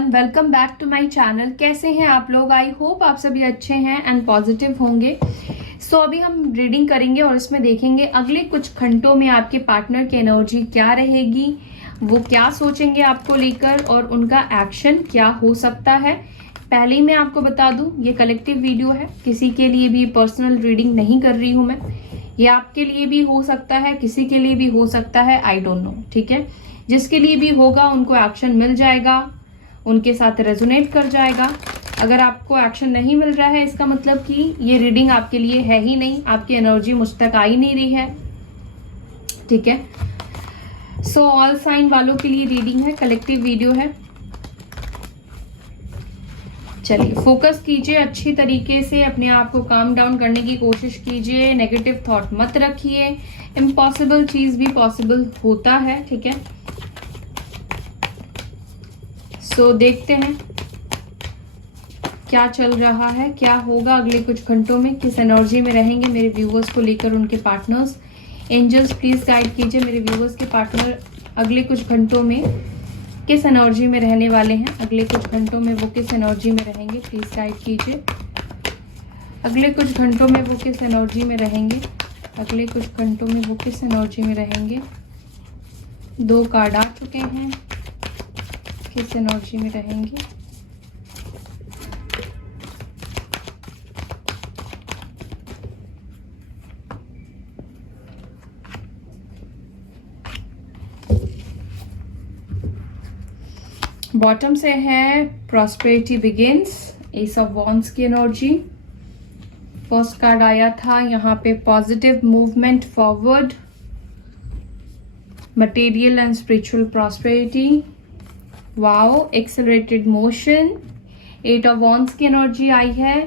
Everyone, welcome back to my channel. कैसे हैं आप लोग? आई होप आप सभी अच्छे हैं एंड पॉजिटिव होंगे। अभी हम रीडिंग करेंगे और इसमें देखेंगे अगले कुछ घंटों में आपके पार्टनर की एनर्जी क्या रहेगी, वो क्या सोचेंगे आपको लेकर और उनका एक्शन क्या हो सकता है। पहले ही मैं आपको बता दूं, ये कलेक्टिव वीडियो है, किसी के लिए भी पर्सनल रीडिंग नहीं कर रही हूं मैं। ये आपके लिए भी हो सकता है, किसी के लिए भी हो सकता है, आई डोंट नो। ठीक है, जिसके लिए भी होगा उनको एक्शन मिल जाएगा, उनके साथ रेजोनेट कर जाएगा। अगर आपको एक्शन नहीं मिल रहा है, इसका मतलब कि ये रीडिंग आपके लिए है ही नहीं, आपकी एनर्जी मुझ तक आ ही नहीं रही है। ठीक है, ऑल साइन वालों के लिए रीडिंग है, कलेक्टिव वीडियो है। चलिए, फोकस कीजिए अच्छी तरीके से, अपने आप को काम डाउन करने की कोशिश कीजिए, नेगेटिव थॉट मत रखिए। इम्पॉसिबल चीज भी पॉसिबल होता है। ठीक है, देखते हैं क्या चल रहा है, क्या होगा अगले कुछ घंटों में, किस एनर्जी में रहेंगे मेरे व्यूवर्स को लेकर उनके पार्टनर्स। एंजल्स प्लीज गाइड कीजिए मेरे व्यूवर्स के पार्टनर अगले कुछ घंटों में किस एनर्जी में रहने वाले हैं, अगले कुछ घंटों में वो किस एनर्जी में रहेंगे, प्लीज गाइड कीजिए। अगले कुछ घंटों में वो किस एनर्जी में रहेंगे, अगले कुछ घंटों में वो किस एनर्जी में रहेंगे। 2 कार्ड आ चुके हैं, किस एनर्जी में रहेंगे। बॉटम से है prosperity begins, S of wands की एनर्जी। फर्स्ट कार्ड आया था यहाँ पे positive movement forward, material and spiritual prosperity. Wow, accelerated motion. 8 of wands की एनर्जी आई है,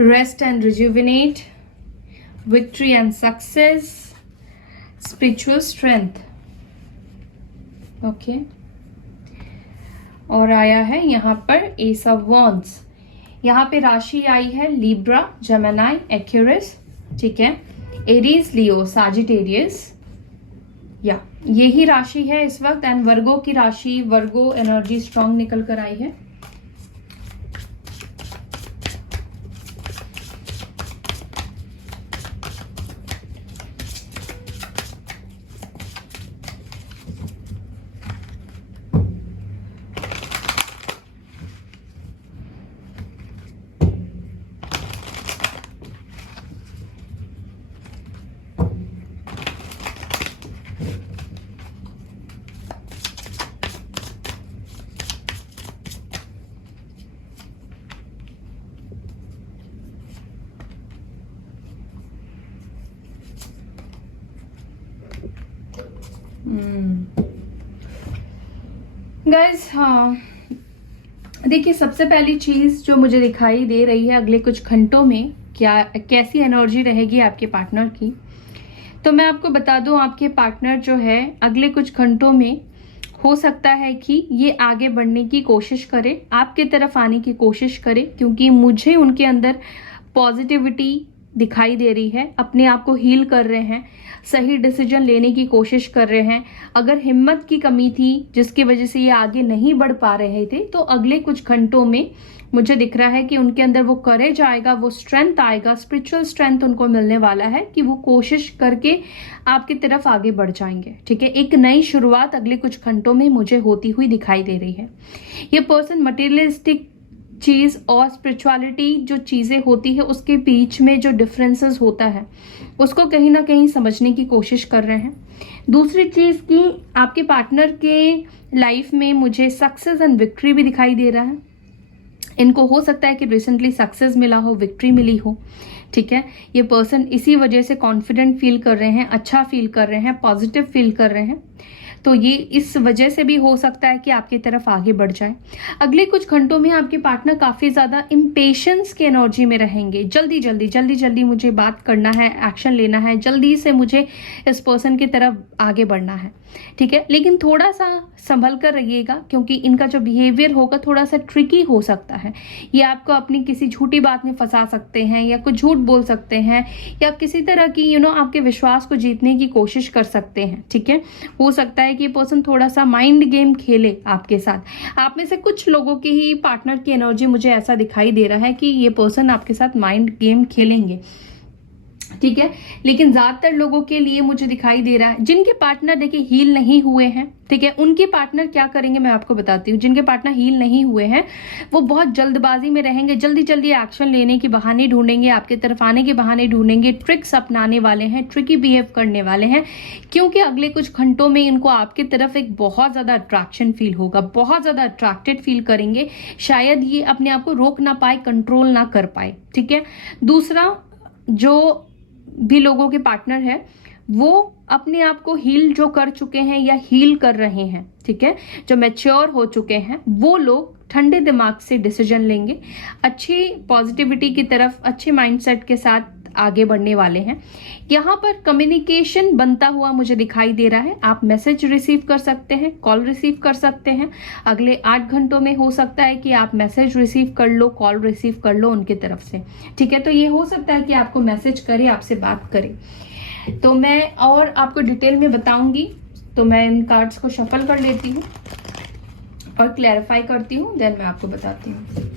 rest and rejuvenate, victory and success, spiritual strength. Okay, और आया है यहाँ पर एस ऑफ वॉन्ड्स। यहाँ पे राशि आई है लिब्रा, जेमिनी, एक्यूरिस। ठीक है, एरीज, लियो, साजिटेरियस, या यही राशि है इस वक्त। एंड वर्गो की राशि, वर्गो एनर्जी स्ट्रांग निकल कर आई है। गाइस, हाँ देखिए, सबसे पहली चीज जो मुझे दिखाई दे रही है अगले कुछ घंटों में कैसी एनर्जी रहेगी आपके पार्टनर की, तो मैं आपको बता दूं, आपके पार्टनर जो है अगले कुछ घंटों में हो सकता है कि ये आगे बढ़ने की कोशिश करे, आपके तरफ आने की कोशिश करे, क्योंकि मुझे उनके अंदर पॉजिटिविटी दिखाई दे रही है। अपने आप को हील कर रहे हैं, सही डिसीजन लेने की कोशिश कर रहे हैं। अगर हिम्मत की कमी थी जिसकी वजह से ये आगे नहीं बढ़ पा रहे थे, तो अगले कुछ घंटों में मुझे दिख रहा है कि उनके अंदर वो करेज आएगा, वो स्ट्रेंथ आएगा, स्पिरिचुअल स्ट्रेंथ उनको मिलने वाला है कि वो कोशिश करके आपकी तरफ आगे बढ़ जाएंगे। ठीक है, एक नई शुरुआत अगले कुछ घंटों में मुझे होती हुई दिखाई दे रही है। ये पर्सन मटेरियलिस्टिक चीज और स्पिरिचुअलिटी जो चीजें होती है उसके बीच में जो डिफरेंसेस होता है उसको कहीं ना कहीं समझने की कोशिश कर रहे हैं। दूसरी चीज की, आपके पार्टनर के लाइफ में मुझे सक्सेस एंड विक्ट्री भी दिखाई दे रहा है। इनको हो सकता है कि रिसेंटली सक्सेस मिला हो, विक्ट्री मिली हो। ठीक है, ये पर्सन इसी वजह से कॉन्फिडेंट फील कर रहे हैं, अच्छा फील कर रहे हैं, पॉजिटिव फील कर रहे हैं। तो ये इस वजह से भी हो सकता है कि आपकी तरफ आगे बढ़ जाए। अगले कुछ घंटों में आपके पार्टनर काफी ज्यादा इम्पेशंस की एनर्जी में रहेंगे। जल्दी जल्दी जल्दी जल्दी मुझे बात करना है, एक्शन लेना है, जल्दी से मुझे इस पर्सन की तरफ आगे बढ़ना है। ठीक है, लेकिन थोड़ा सा संभल कर रहिएगा, क्योंकि इनका जो बिहेवियर होगा थोड़ा सा ट्रिकी हो सकता है। ये आपको अपनी किसी झूठी बात में फंसा सकते हैं, या कुछ झूठ बोल सकते हैं, या किसी तरह की आपके विश्वास को जीतने की कोशिश कर सकते हैं। ठीक है, हो सकता है कि ये पर्सन थोड़ा सा माइंड गेम खेले आपके साथ। आप में से कुछ लोगों की ही पार्टनर की एनर्जी मुझे ऐसा दिखाई दे रहा है कि ये पर्सन आपके साथ माइंड गेम खेलेंगे, ठीक है। लेकिन ज्यादातर लोगों के लिए मुझे दिखाई दे रहा है जिनके पार्टनर देखिए हील नहीं हुए हैं, ठीक है, उनके पार्टनर क्या करेंगे मैं आपको बताती हूँ। जिनके पार्टनर हील नहीं हुए हैं वो बहुत जल्दबाजी में रहेंगे, जल्दी जल्दी एक्शन लेने के बहाने ढूंढेंगे, आपके तरफ आने के बहाने ढूंढेंगे, ट्रिक्स अपनाने वाले हैं, ट्रिकी बिहेव करने वाले हैं, क्योंकि अगले कुछ घंटों में इनको आपके तरफ एक बहुत ज्यादा अट्रैक्शन फील होगा, बहुत ज्यादा अट्रैक्टेड फील करेंगे। शायद ये अपने आप को रोक ना पाए, कंट्रोल ना कर पाए, ठीक है। दूसरा, जो भी लोगों के पार्टनर है वो अपने आप को हील जो कर चुके हैं या हील कर रहे हैं, ठीक है, जो मैच्योर हो चुके हैं, वो लोग ठंडे दिमाग से डिसीजन लेंगे, अच्छी पॉजिटिविटी की तरफ, अच्छे माइंडसेट के साथ आगे बढ़ने वाले हैं। यहाँ पर कम्युनिकेशन बनता हुआ मुझे दिखाई दे रहा है। आप मैसेज रिसीव कर सकते हैं, कॉल रिसीव कर सकते हैं। अगले 8 घंटों में हो सकता है कि आप मैसेज रिसीव कर लो, कॉल रिसीव कर लो उनके तरफ से, ठीक है। तो ये हो सकता है कि आपको मैसेज करे, आपसे बात करे। तो मैं और आपको डिटेल में बताऊंगी, तो मैं इन कार्ड्स को शफल कर लेती हूँ और क्लैरिफाई करती हूँ, देन मैं आपको बताती हूँ।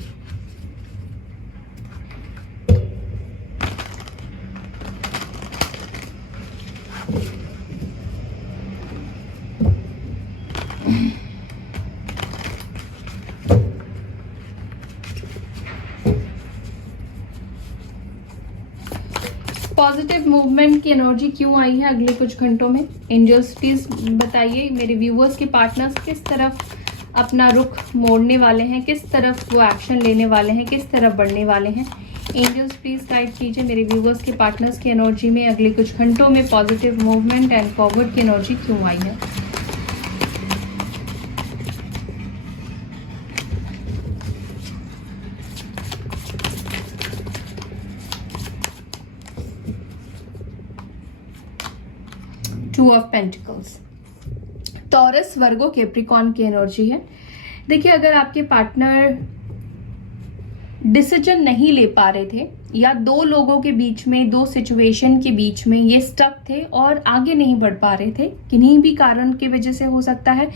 पॉजिटिव मूवमेंट की एनर्जी क्यों आई है अगले कुछ घंटों में? एंजल्स प्लीज बताइए मेरे व्यूअर्स के पार्टनर्स किस तरफ अपना रुख मोड़ने वाले हैं, किस तरफ वो एक्शन लेने वाले हैं, किस तरफ बढ़ने वाले हैं। एंजल्स प्लीज गाइड कीजिए मेरे व्यूअर्स के पार्टनर्स की एनर्जी में अगले कुछ घंटों में पॉजिटिव मूवमेंट एंड फॉरवर्ड की एनर्जी क्यों आई है। Two of pentacles, taurus, Virgo, Capricorn की एनर्जी है। देखिए, अगर आपके पार्टनर डिसीजन नहीं ले पा रहे थे या दो लोगों के बीच में, दो सिचुएशन के बीच में ये स्टक थे और आगे नहीं बढ़ पा रहे थे, किन्हीं भी कारण की वजह से हो सकता है,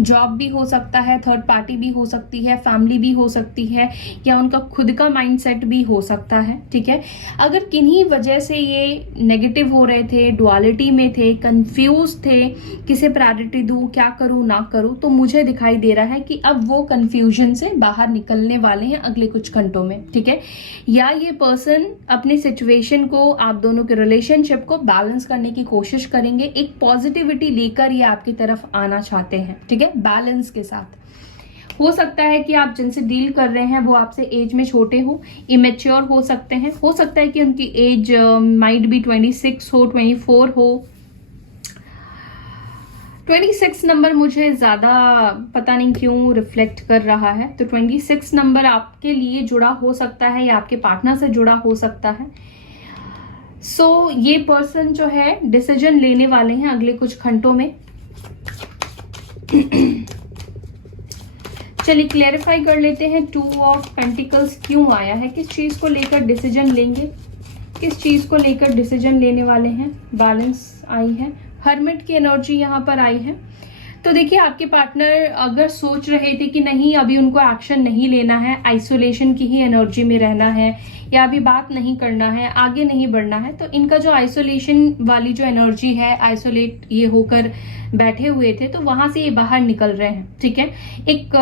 जॉब भी हो सकता है, थर्ड पार्टी भी हो सकती है, फैमिली भी हो सकती है, या उनका खुद का माइंडसेट भी हो सकता है, ठीक है। अगर किन्हीं वजह से ये नेगेटिव हो रहे थे, डुअलिटी में थे, कंफ्यूज थे, किसे प्रायोरिटी दूं, क्या करूं ना करूं, तो मुझे दिखाई दे रहा है कि अब वो कंफ्यूजन से बाहर निकलने वाले हैं अगले कुछ घंटों में, ठीक है। या ये पर्सन अपने सिचुएशन को, आप दोनों के रिलेशनशिप को बैलेंस करने की कोशिश करेंगे, एक पॉजिटिविटी लेकर ये आपकी तरफ आना चाहते हैं, ठीक है, बैलेंस के साथ। हो सकता है कि आप जिनसे डील कर रहे हैं वो आपसे एज में छोटे हो, इमेच्योर हो सकते हैं, हो सकता है कि उनकी एज माइट बी 26 हो, 24 हो। 26 नंबर मुझे ज्यादा पता नहीं क्यों रिफ्लेक्ट कर रहा है, तो 26 नंबर आपके लिए जुड़ा हो सकता है या आपके पार्टनर से जुड़ा हो सकता है। सो ये पर्सन जो है डिसीजन लेने वाले हैं अगले कुछ घंटों में। चलिए क्लैरिफाई कर लेते हैं, 2 ऑफ पेंटिकल्स क्यों आया है, किस चीज को लेकर डिसीजन लेंगे, किस चीज को लेकर डिसीजन लेने वाले हैं। बैलेंस आई है, हर्मिट की एनर्जी यहाँ पर आई है। तो देखिए, आपके पार्टनर अगर सोच रहे थे कि नहीं अभी उनको एक्शन नहीं लेना है, आइसोलेशन की ही एनर्जी में रहना है, या अभी बात नहीं करना है, आगे नहीं बढ़ना है, तो इनका जो आइसोलेशन वाली जो एनर्जी है, आइसोलेट ये होकर बैठे हुए थे, तो वहां से ये बाहर निकल रहे हैं, ठीक है। एक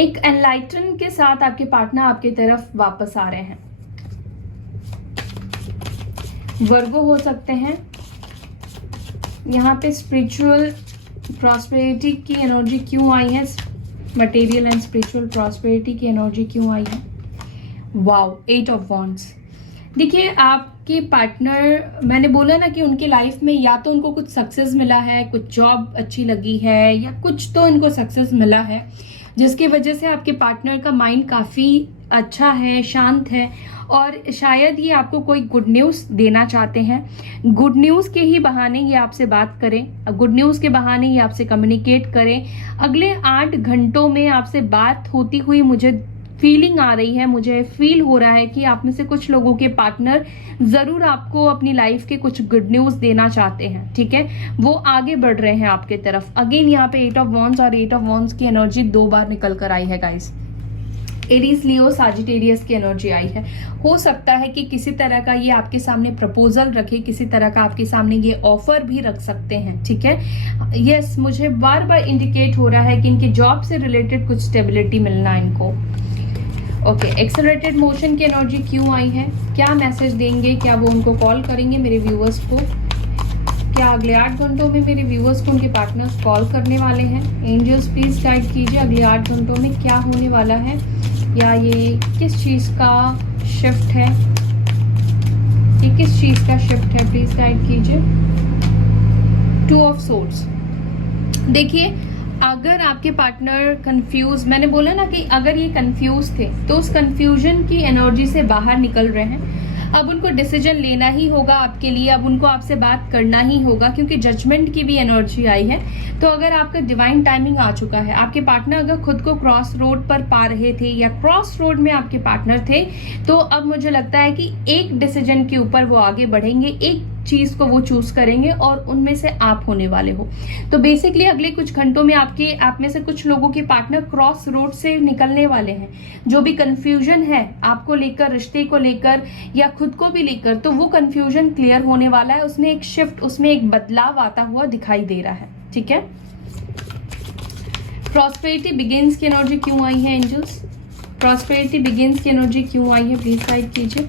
एक एनलाइटन के साथ आपके पार्टनर आपकी तरफ वापस आ रहे हैं। वर्गो हो सकते हैं यहाँ पे। स्पिरिचुअल प्रॉस्पेरिटी की एनर्जी क्यों आई है, मटेरियल एंड स्पिरिचुअल प्रॉस्पेरिटी की एनर्जी क्यों आई है। Wow, 8 of wands. देखिए, आपके पार्टनर, मैंने बोला ना कि उनके लाइफ में या तो उनको कुछ सक्सेस मिला है, कुछ जॉब अच्छी लगी है, या कुछ तो इनको सक्सेस मिला है जिसकी वजह से आपके पार्टनर का माइंड काफी अच्छा है, शांत है, और शायद ये आपको कोई गुड न्यूज देना चाहते हैं। गुड न्यूज के ही बहाने ये आपसे बात करें, गुड न्यूज के बहाने ये आपसे कम्युनिकेट करें। अगले 8 घंटों में आपसे बात होती हुई मुझे फीलिंग आ रही है, मुझे फील हो रहा है कि आप में से कुछ लोगों के पार्टनर जरूर आपको अपनी लाइफ के कुछ गुड न्यूज देना चाहते हैं, ठीक है, वो आगे बढ़ रहे हैं आपके तरफ। अगेन यहाँ पे 8 ऑफ वॉन्ड्स और 8 ऑफ वॉन्ड्स की एनर्जी 2 बार निकल कर आई है गाइस। एरीज, लियो, साजिटेरियस की एनर्जी आई है। हो सकता है कि किसी तरह का ये आपके सामने प्रपोजल रखे, किसी तरह का आपके सामने ये ऑफर भी रख सकते हैं, ठीक है। यस, मुझे बार बार इंडिकेट हो रहा है कि इनके जॉब से रिलेटेड कुछ स्टेबिलिटी मिलना इनको। ओके, एक्सेलरेटेड मोशन की एनर्जी क्यों आई है? क्या मैसेज देंगे? क्या वो उनको कॉल करेंगे मेरे व्यूअर्स को? क्या अगले 8 घंटों में मेरे व्यूअर्स को उनके पार्टनर्स कॉल करने वाले हैं? एंजल्स प्लीज गाइड कीजिए अगले 8 घंटों में क्या होने वाला है, या ये किस चीज का शिफ्ट है, ये किस चीज का शिफ्ट है, प्लीज गाइड कीजिए। 2 ऑफ सोर्ड्स। देखिए, अगर आपके पार्टनर कंफ्यूज, मैंने बोला ना कि अगर ये कंफ्यूज थे तो उस कंफ्यूजन की एनर्जी से बाहर निकल रहे हैं। अब उनको डिसीजन लेना ही होगा आपके लिए, अब उनको आपसे बात करना ही होगा, क्योंकि जजमेंट की भी एनर्जी आई है। तो अगर आपका डिवाइन टाइमिंग आ चुका है, आपके पार्टनर अगर खुद को क्रॉस रोड पर पा रहे थे या क्रॉस रोड में आपके पार्टनर थे, तो अब मुझे लगता है कि एक डिसीजन के ऊपर वो आगे बढ़ेंगे, एक चीज को वो चूज करेंगे और उनमें से आप होने वाले हो। तो बेसिकली अगले कुछ घंटों में आप में से कुछ लोगों के पार्टनर क्रॉस रोड से निकलने वाले हैं। जो भी कंफ्यूजन है आपको लेकर, रिश्ते को लेकर या खुद को भी लेकर, तो वो कंफ्यूजन क्लियर होने वाला है। उसमें एक शिफ्ट, उसमें एक बदलाव आता हुआ दिखाई दे रहा है, ठीक है। प्रॉस्पेरिटी बिगिंस की एनर्जी क्यों आई है एंजल्स? प्रॉस्पेरिटी बिगिंस की एनर्जी क्यों आई है, प्लीज गाइड कीजिए।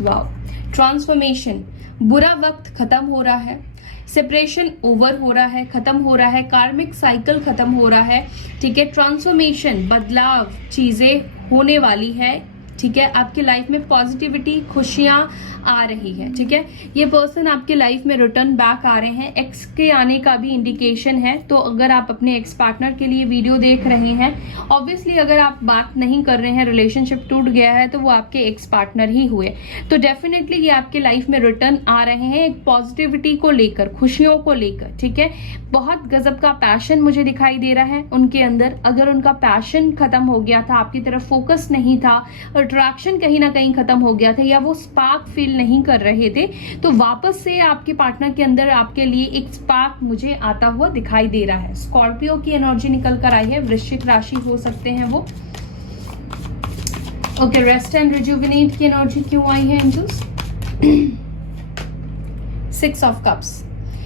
वाओ, ट्रांसफॉर्मेशन, बुरा वक्त खत्म हो रहा है, सेपरेशन ओवर हो रहा है, खत्म हो रहा है, कार्मिक साइकिल खत्म हो रहा है, ठीक है। ट्रांसफॉर्मेशन, बदलाव, चीजें होने वाली है, ठीक है। आपकी लाइफ में पॉजिटिविटी, खुशियां आ रही है, ठीक है। ये पर्सन आपके लाइफ में रिटर्न बैक आ रहे हैं। एक्स के आने का भी इंडिकेशन है। तो अगर आप अपने एक्स पार्टनर के लिए वीडियो देख रहे हैं, ऑब्वियसली अगर आप बात नहीं कर रहे हैं, रिलेशनशिप टूट गया है, तो वो आपके एक्स पार्टनर ही हुए। तो डेफिनेटली ये आपके लाइफ में रिटर्न आ रहे हैं, एक पॉजिटिविटी को लेकर, खुशियों को लेकर, ठीक है। बहुत गजब का पैशन मुझे दिखाई दे रहा है उनके अंदर। अगर उनका पैशन खत्म हो गया था, आपकी तरफ फोकस नहीं था, अट्रैक्शन कहीं ना कहीं खत्म हो गया था, या वो स्पार्क फील नहीं कर रहे थे, तो वापस से आपके पार्टनर के अंदर आपके लिए एक स्पार्क मुझे आता हुआ दिखाई दे रहा है। स्कॉर्पियो की एनर्जी निकल कर आई है, वृश्चिक राशि हो सकते हैं वो। ओके, रेस्ट एंड रिजुविनेट की एनर्जी क्यों आई है एंजल्स? 6 of cups.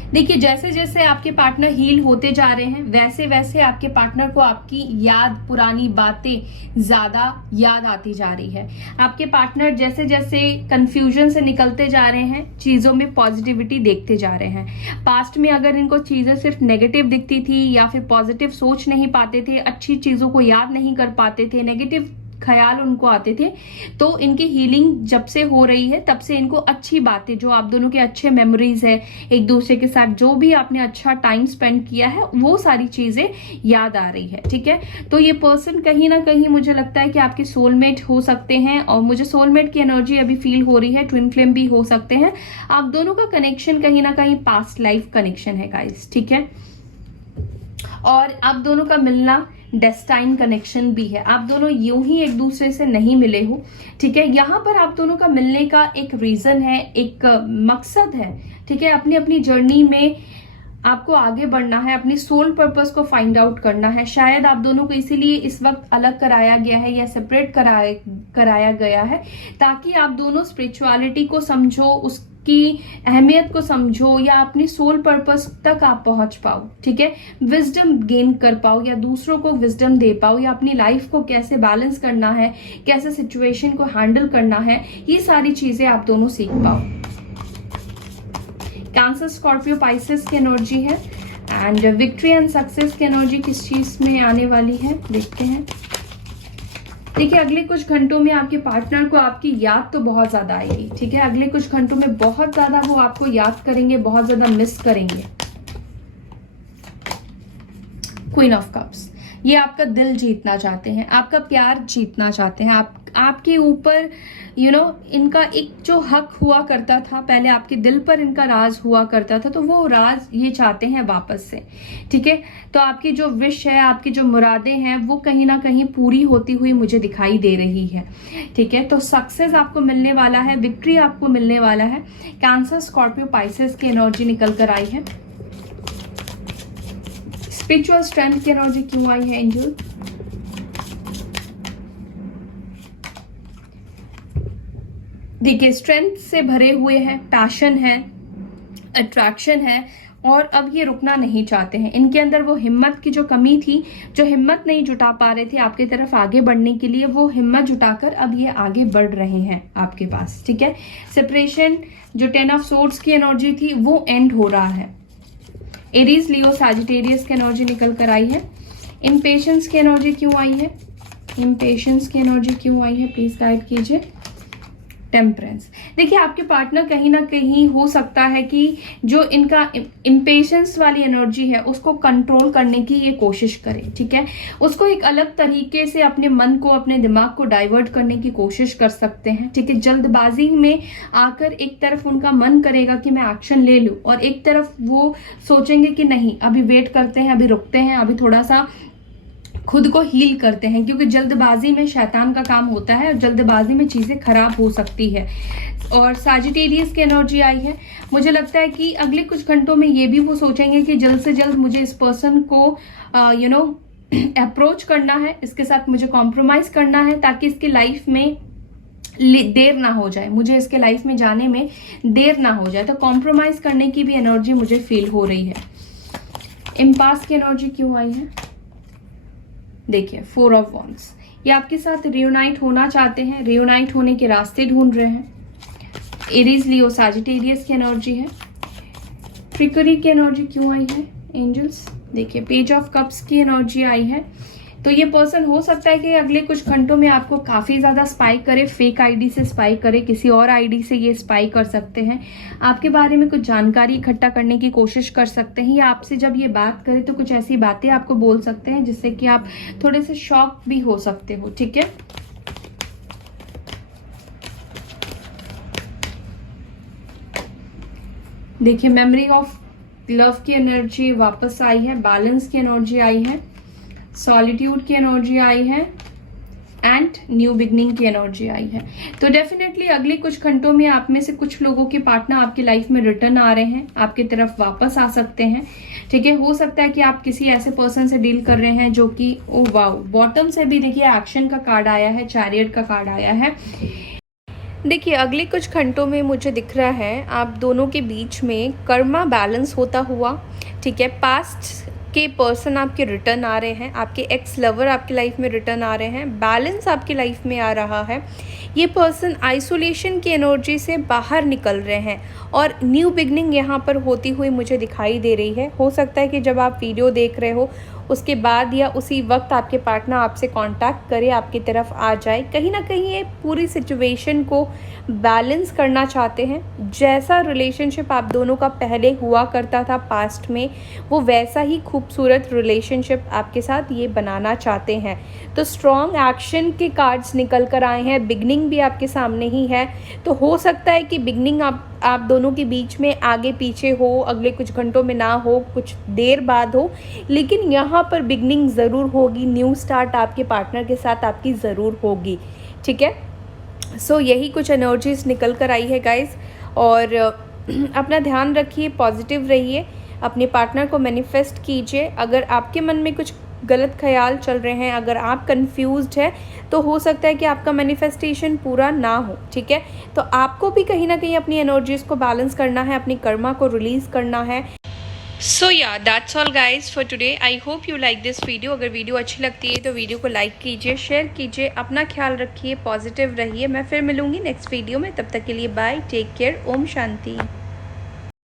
देखिए, जैसे जैसे आपके पार्टनर हील होते जा रहे हैं, वैसे वैसे आपके पार्टनर को आपकी याद, पुरानी बातें ज्यादा याद आती जा रही है। आपके पार्टनर जैसे जैसे कंफ्यूजन से निकलते जा रहे हैं, चीजों में पॉजिटिविटी देखते जा रहे हैं। पास्ट में अगर इनको चीजें सिर्फ नेगेटिव दिखती थी या फिर पॉजिटिव सोच नहीं पाते थे, अच्छी चीजों को याद नहीं कर पाते थे, नेगेटिव ख्याल उनको आते थे, तो इनकी हीलिंग जब से हो रही है तब से इनको अच्छी बातें, जो आप दोनों के अच्छे मेमोरीज है, एक दूसरे के साथ जो भी आपने अच्छा टाइम स्पेंड किया है, वो सारी चीजें याद आ रही है, ठीक है। तो ये पर्सन कहीं ना कहीं मुझे लगता है कि आपके सोलमेट हो सकते हैं, और मुझे सोलमेट की एनर्जी अभी फील हो रही है। ट्विन फ्लेम भी हो सकते हैं। आप दोनों का कनेक्शन कहीं ना कहीं पास्ट लाइफ कनेक्शन है गाइस, ठीक है। और आप दोनों का मिलना डेस्टाइन कनेक्शन भी है। आप दोनों यूं ही एक दूसरे से नहीं मिले हो, ठीक है। यहाँ पर आप दोनों का मिलने का एक रीजन है, एक मकसद है, ठीक है। अपनी अपनी जर्नी में आपको आगे बढ़ना है, अपनी सोल पर्पस को फाइंड आउट करना है। शायद आप दोनों को इसीलिए इस वक्त अलग कराया गया है या सेपरेट कराया गया है, ताकि आप दोनों स्पिरिचुअलिटी को समझो, उसकी अहमियत को समझो, या अपनी सोल पर्पस तक आप पहुंच पाओ, ठीक है। विजडम गेन कर पाओ, या दूसरों को विजडम दे पाओ, या अपनी लाइफ को कैसे बैलेंस करना है, कैसे सिचुएशन को हैंडल करना है, ये सारी चीजें आप दोनों सीख पाओ। कैंसर, स्कॉर्पियो, पाइसेस की एनर्जी है। एंड विक्ट्री एंड सक्सेस की एनर्जी किस चीज में आने वाली है, देखते हैं। देखिए, अगले कुछ घंटों में आपके पार्टनर को आपकी याद तो बहुत ज्यादा आएगी, ठीक है। अगले कुछ घंटों में बहुत ज्यादा वो आपको याद करेंगे, बहुत ज्यादा मिस करेंगे। क्वीन ऑफ कप्स, ये आपका दिल जीतना चाहते हैं, आपका प्यार जीतना चाहते हैं, आपके ऊपर इनका एक जो हक हुआ करता था पहले, आपके दिल पर इनका राज हुआ करता था, तो वो राज ये चाहते हैं वापस से। ठीक है, तो आपकी जो विश है, आपकी जो मुरादें हैं, वो कहीं ना कहीं पूरी होती हुई मुझे दिखाई दे रही है। ठीक है, तो सक्सेस आपको मिलने वाला है, विक्ट्री आपको मिलने वाला है। कैंसर, स्कॉर्पियो, पाइसेस की एनर्जी निकल कर आई है। स्पिरिचुअल स्ट्रेंथ की एनर्जी क्यों आई है एंजल? देखिए, स्ट्रेंथ से भरे हुए हैं, पैशन है, अट्रैक्शन है, और अब ये रुकना नहीं चाहते हैं। इनके अंदर वो हिम्मत की जो कमी थी, जो हिम्मत नहीं जुटा पा रहे थे आपकी तरफ आगे बढ़ने के लिए, वो हिम्मत जुटाकर अब ये आगे बढ़ रहे हैं आपके पास। ठीक है, सेपरेशन, जो 10 ऑफ सोर्ड्स की एनर्जी थी, वो एंड हो रहा है। एरीज, लियो, सैजिटेरियस की एनर्जी निकल कर आई है। इम्पेशंस की एनर्जी क्यों आई है? इम्पेशंस की एनर्जी क्यों आई है, प्लीज गाइड कीजिए। टेम्परेंस। देखिए, आपके पार्टनर कहीं ना कहीं हो सकता है कि जो इनका इम्पेशंस वाली एनर्जी है उसको कंट्रोल करने की ये कोशिश करे। ठीक है, उसको एक अलग तरीके से अपने मन को, अपने दिमाग को डाइवर्ट करने की कोशिश कर सकते हैं। ठीक है, जल्दबाजी में आकर एक तरफ उनका मन करेगा कि मैं एक्शन ले लूं, और एक तरफ वो सोचेंगे कि नहीं, अभी वेट करते हैं, अभी रुकते हैं, अभी थोड़ा सा खुद को हील करते हैं, क्योंकि जल्दबाजी में शैतान का काम होता है और जल्दबाजी में चीजें खराब हो सकती है। और सैजिटेरियस की एनर्जी आई है। मुझे लगता है कि अगले कुछ घंटों में ये भी वो सोचेंगे कि जल्द से जल्द मुझे इस पर्सन को अप्रोच करना है, इसके साथ मुझे कॉम्प्रोमाइज करना है, ताकि इसकी लाइफ में देर ना हो जाए, मुझे इसके लाइफ में जाने में देर ना हो जाए। तो कॉम्प्रोमाइज करने की भी एनर्जी मुझे फील हो रही है। इम्पास की एनर्जी क्यों आई है? देखिए, 4 ऑफ वॉन्ड्स, ये आपके साथ रियूनाइट होना चाहते हैं, रियूनाइट होने के रास्ते ढूंढ रहे हैं। एरीज, लियो, सैजिटेरियस की एनर्जी है। ट्रिकरी की एनर्जी क्यों आई है एंजल्स? देखिए, पेज ऑफ कप्स की एनर्जी आई है। तो ये पर्सन हो सकता है कि अगले कुछ घंटों में आपको काफी ज्यादा स्पाई करे, फेक आईडी से स्पाई करे, किसी और आईडी से ये स्पाई कर सकते हैं, आपके बारे में कुछ जानकारी इकट्ठा करने की कोशिश कर सकते हैं, या आपसे जब ये बात करे तो कुछ ऐसी बातें आपको बोल सकते हैं जिससे कि आप थोड़े से शॉक भी हो सकते हो। ठीक है, देखिए, मेमोरी ऑफ लव की एनर्जी वापस आई है, बैलेंस की एनर्जी आई है, सॉलिट्यूड की एनर्जी आई है, एंड न्यू बिगनिंग की एनर्जी आई है। तो डेफिनेटली अगले कुछ घंटों में आप में से कुछ लोगों के पार्टनर आपकी लाइफ में रिटर्न आ रहे हैं, आपकी तरफ वापस आ सकते हैं। ठीक है, हो सकता है कि आप किसी ऐसे पर्सन से डील कर रहे हैं जो कि ओ वाओ, बॉटम से भी देखिए एक्शन का कार्ड आया है, चैरियट का कार्ड आया है। देखिए, अगले कुछ घंटों में मुझे दिख रहा है आप दोनों के बीच में कर्मा बैलेंस होता हुआ। ठीक है, पास्ट के पर्सन आपके रिटर्न आ रहे हैं, आपके एक्स लवर आपकी लाइफ में रिटर्न आ रहे हैं, बैलेंस आपकी लाइफ में आ रहा है। ये पर्सन आइसोलेशन की एनर्जी से बाहर निकल रहे हैं और न्यू बिगनिंग यहाँ पर होती हुई मुझे दिखाई दे रही है। हो सकता है कि जब आप वीडियो देख रहे हो उसके बाद या उसी वक्त आपके पार्टनर आपसे कांटेक्ट करे, आपकी तरफ आ जाए। कहीं ना कहीं ये पूरी सिचुएशन को बैलेंस करना चाहते हैं। जैसा रिलेशनशिप आप दोनों का पहले हुआ करता था पास्ट में, वो वैसा ही खूबसूरत रिलेशनशिप आपके साथ ये बनाना चाहते हैं। तो स्ट्रॉन्ग एक्शन के कार्ड्स निकल कर आए हैं, बिगनिंग भी आपके सामने ही है। तो हो सकता है कि बिगनिंग आप दोनों के बीच में आगे पीछे हो, अगले कुछ घंटों में ना हो, कुछ देर बाद हो, लेकिन यहाँ पर बिगनिंग ज़रूर होगी। न्यू स्टार्ट आपके पार्टनर के साथ आपकी ज़रूर होगी। ठीक है, सो यही कुछ एनर्जीज निकल कर आई है गाइज। और अपना ध्यान रखिए, पॉजिटिव रहिए, अपने पार्टनर को मैनिफेस्ट कीजिए। अगर आपके मन में कुछ गलत ख्याल चल रहे हैं, अगर आप कंफ्यूज्ड है, तो हो सकता है कि आपका मैनिफेस्टेशन पूरा ना हो। ठीक है, तो आपको भी कहीं ना कहीं अपनी एनर्जीज को बैलेंस करना है, अपनी कर्मा को रिलीज करना है। सो या that's all guys for today. I hope you like this video. अगर वीडियो अच्छी लगती है तो वीडियो को लाइक कीजिए, शेयर कीजिए, अपना ख्याल रखिए, पॉजिटिव रहिए। मैं फिर मिलूंगी नेक्स्ट वीडियो में, तब तक के लिए bye, take care, Om Shanti.